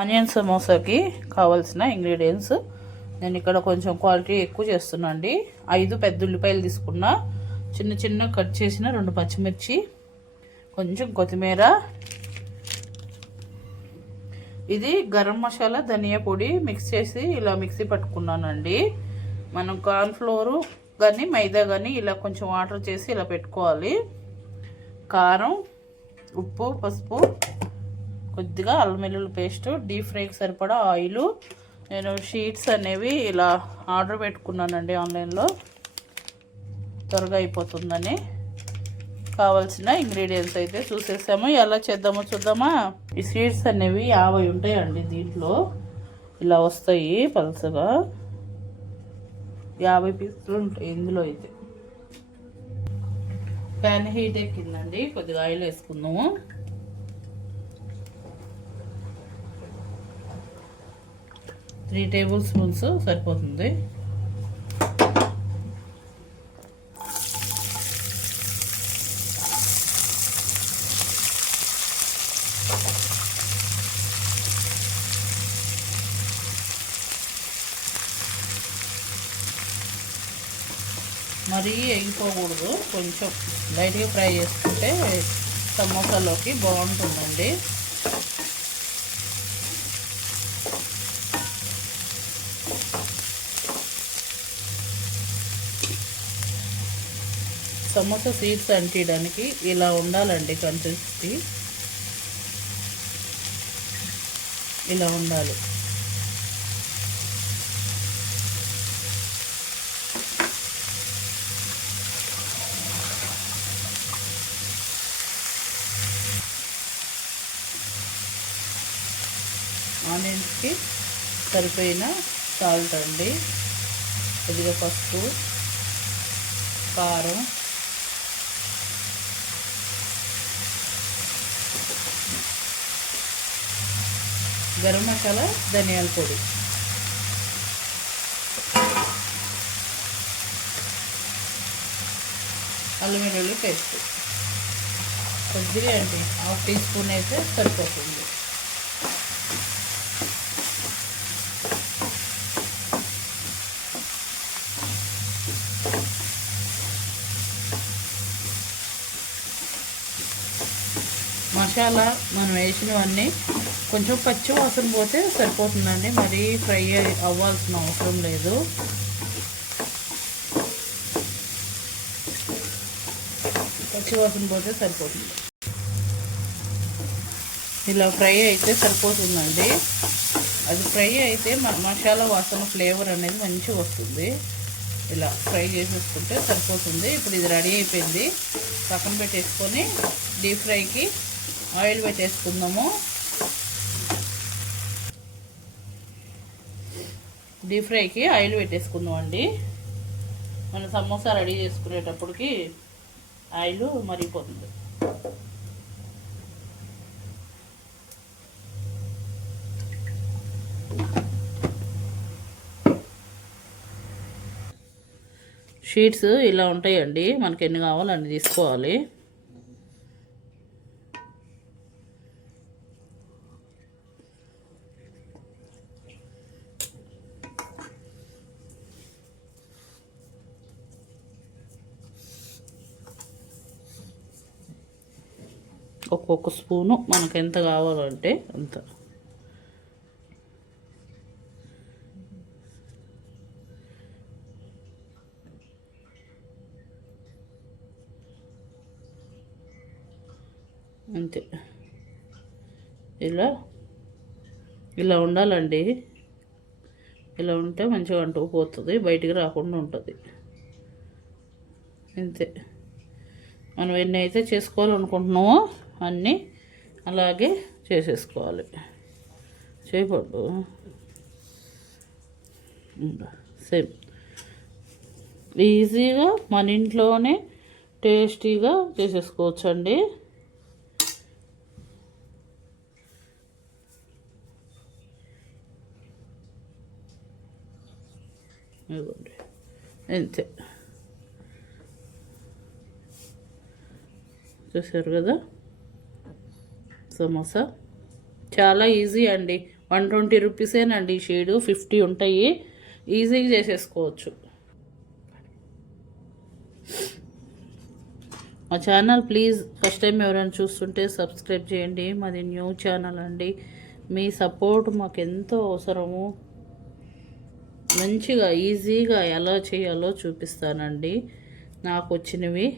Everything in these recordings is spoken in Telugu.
ఆనియన్ సమోసాకి కావాల్సిన ఇంగ్రీడియంట్స్ నేను ఇక్కడ కొంచెం క్వాలిటీ ఎక్కువ చేస్తున్నా అండి. 5 పెద్ద ఉల్లిపాయలు తీసుకున్నా, చిన్న చిన్న కట్ చేసిన 2 పచ్చిమిర్చి, కొంచెం కొత్తిమీర, ఇది గరం మసాలా ధనియా పొడి మిక్స్ చేసి ఇలా మిక్సీ పట్టుకున్నానండి. మనం కార్న్ఫ్లోరు కానీ మైదా కానీ ఇలా కొంచెం వాటర్ చేసి ఇలా పెట్టుకోవాలి. కారం, ఉప్పు, పసుపు, కొద్దిగా అల్లం వెల్లుల్లి పేస్ట్, డీప్ ఫ్రైకి సరిపడా ఆయిల్. నేను షీట్స్ అనేవి ఇలా ఆర్డర్ పెట్టుకున్నానండి ఆన్లైన్లో, త్వరగా అయిపోతుందని. కావాల్సిన ఇంగ్రీడియంట్స్ అయితే చూసేసాము. ఎలా చేద్దామో చూద్దామా. ఈ షీట్స్ అనేవి 50 ఉంటాయండి. దీంట్లో ఇలా వస్తాయి పలుసగా, 50 పీసులు ఉంటాయి ఇందులో అయితే. ప్యాన్ హీట్ ఎక్కిందండి, కొద్దిగా ఆయిల్ వేసుకుందాము. త్రీ టేబుల్ స్పూన్స్ సరిపోతుంది. మరీ ఎగిపోకూడదు, కొంచెం లైట్గా ఫ్రై చేసుకుంటే సమోసాలోకి బాగుంటుందండి. సమోసా సీడ్స్ అంటియడానికి ఇలా ఉండాలండి కన్సిస్టెన్సీ, ఇలా ఉండాలి. ఆనియన్స్కి సరిపోయిన సాల్ట్ అండి, కొద్దిగా పసుపు, కారం, గరం మసాలా, ధనియాల పొడి, అల్లం వెల్లుల్లి పేస్ట్ కొద్దిగా అండి, 1/2 టీ స్పూన్ అయితే సరిపోతుంది. మసాలా మనం వేసినవన్నీ కొంచెం పచ్చి వాసన పోతే సరిపోతుందండి, మరీ ఫ్రై అవ్వాల్సిన అవసరం లేదు. పచ్చి వాసన పోతే సరిపోతుంది, ఇలా ఫ్రై అయితే సరిపోతుందండి. అది ఫ్రై అయితే మసాలా వాసన ఫ్లేవర్ అనేది మంచిగా వస్తుంది. ఇలా ఫ్రై చేసేసుకుంటే సరిపోతుంది. ఇప్పుడు ఇది రెడీ అయిపోయింది, పక్కన పెట్టేసుకొని డీప్ ఫ్రైకి ఆయిల్ పెట్టేసుకుందాము. డీప్ ఫ్రైకి ఆయిల్ పెట్టేసుకుందాం అండి. మన సమోసా రెడీ చేసుకునేటప్పటికి ఆయిల్ మరిగిపోతుంది. షీట్స్ ఇలా ఉంటాయండి, మనకి ఎన్ని కావాలో అన్ని తీసుకోవాలి. ఒక్కొక్క స్పూను మనకు ఎంత కావాలంటే అంత. అంతే, ఇలా ఉండాలండి. ఇలా ఉంటే మంచిగా అంటుకుపోతుంది, బయటికి రాకుండా ఉంటుంది. అంతే, మనం ఎన్ని అయితే చేసుకోవాలనుకుంటున్నామో అన్నీ అలాగే చేసేసుకోవాలి. చేయకూడదు, సేమ్ ఈజీగా మన ఇంట్లోనే టేస్టీగా చేసేసుకోవచ్చు అండి. ఇదిగోండి, అంతే. చూసారు కదా సమోసా, చాలా ఈజీ అండి. 120 రూపీసేనండి ఈ షేడు, 50 ఉంటాయి, ఈజీగా చేసేసుకోవచ్చు. మా ఛానల్ ప్లీజ్ ఫస్ట్ టైం ఎవరైనా చూస్తుంటే సబ్స్క్రైబ్ చేయండి. మాది న్యూ ఛానల్ అండి. మీ సపోర్ట్ మాకు ఎంతో అవసరము. మంచిగా ఈజీగా ఎలా చేయాలో చూపిస్తానండి నాకు వచ్చినవి.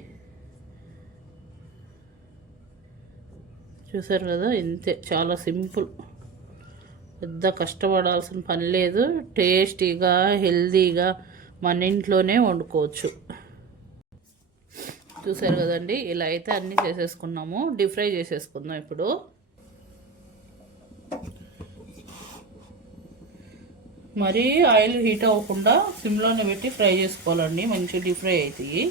చూసారు కదా, ఇంతే, చాలా సింపుల్, పెద్ద కష్టపడాల్సిన పని లేదు. టేస్టీగా హెల్తీగా మన ఇంట్లోనే వండుకోవచ్చు. చూసారు కదండి, ఇలా అయితే అన్నీ చేసేసుకున్నాము. డీప్ ఫ్రై చేసేసుకుందాం ఇప్పుడు. మరీ ఆయిల్ హీట్ అవ్వకుండా సిమ్లోనే పెట్టి ఫ్రై చేసుకోవాలండి, మంచిగా డీప్ ఫ్రై అవుతాయి.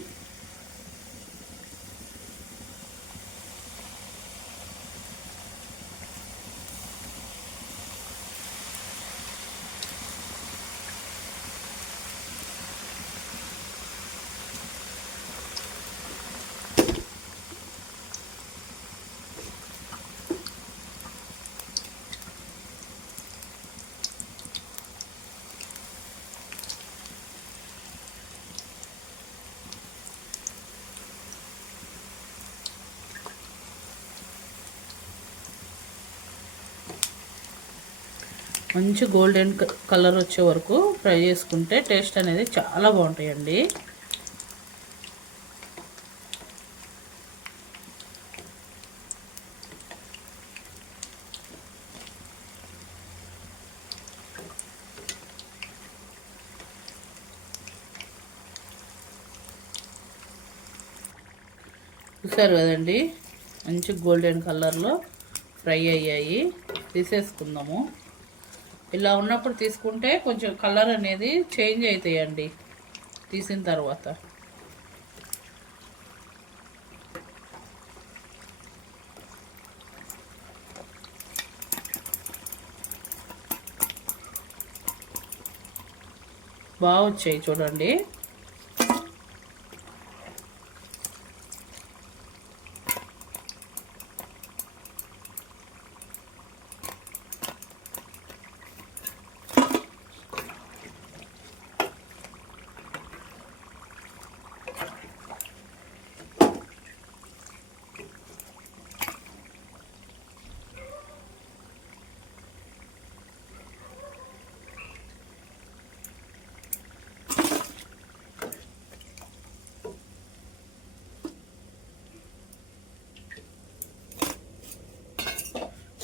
మంచి గోల్డెన్ కలర్ వచ్చే వరకు ఫ్రై చేసుకుంటే టేస్ట్ అనేది చాలా బాగుంటాయండి. చూసారు కదండి, మంచి గోల్డెన్ కలర్లో ఫ్రై అయ్యాయి. తీసేసుకుందాము. ఇలా ఉన్నప్పుడు తీసుకుంటే కొంచెం కలర్ అనేది చేంజ్ అవుతాయండి తీసిన తర్వాత. బాగా వచ్చాయి చూడండి.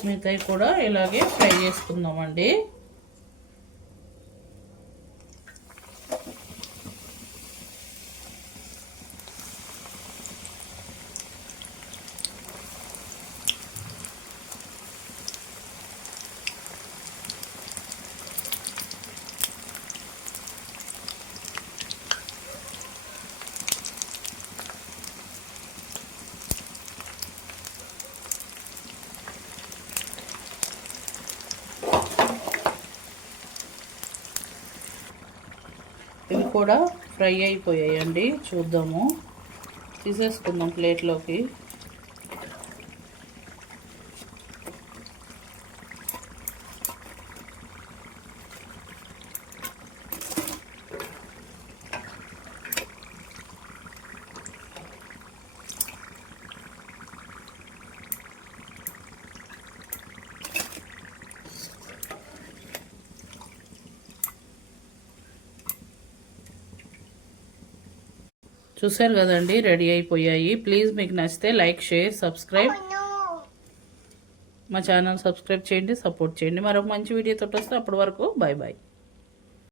మిగతాయి కూడా ఇలాగే ఫ్రై చేసుకుందామండి. ఇవి కూడా ఫ్రై అయిపోయాయండి. చూద్దాము, తీసేసుకుందాం ప్లేట్లోకి. చూసారు కదండి, రెడీ అయిపోయాయి. ప్లీజ్ మీకు నచ్చితే లైక్, షేర్, సబ్స్క్రైబ్. మా ఛానల్ సబ్స్క్రైబ్ చేయండి, సపోర్ట్ చేయండి. మరొక మంచి వీడియోతో వస్తే అప్పటి వరకు బాయ్ బాయ్.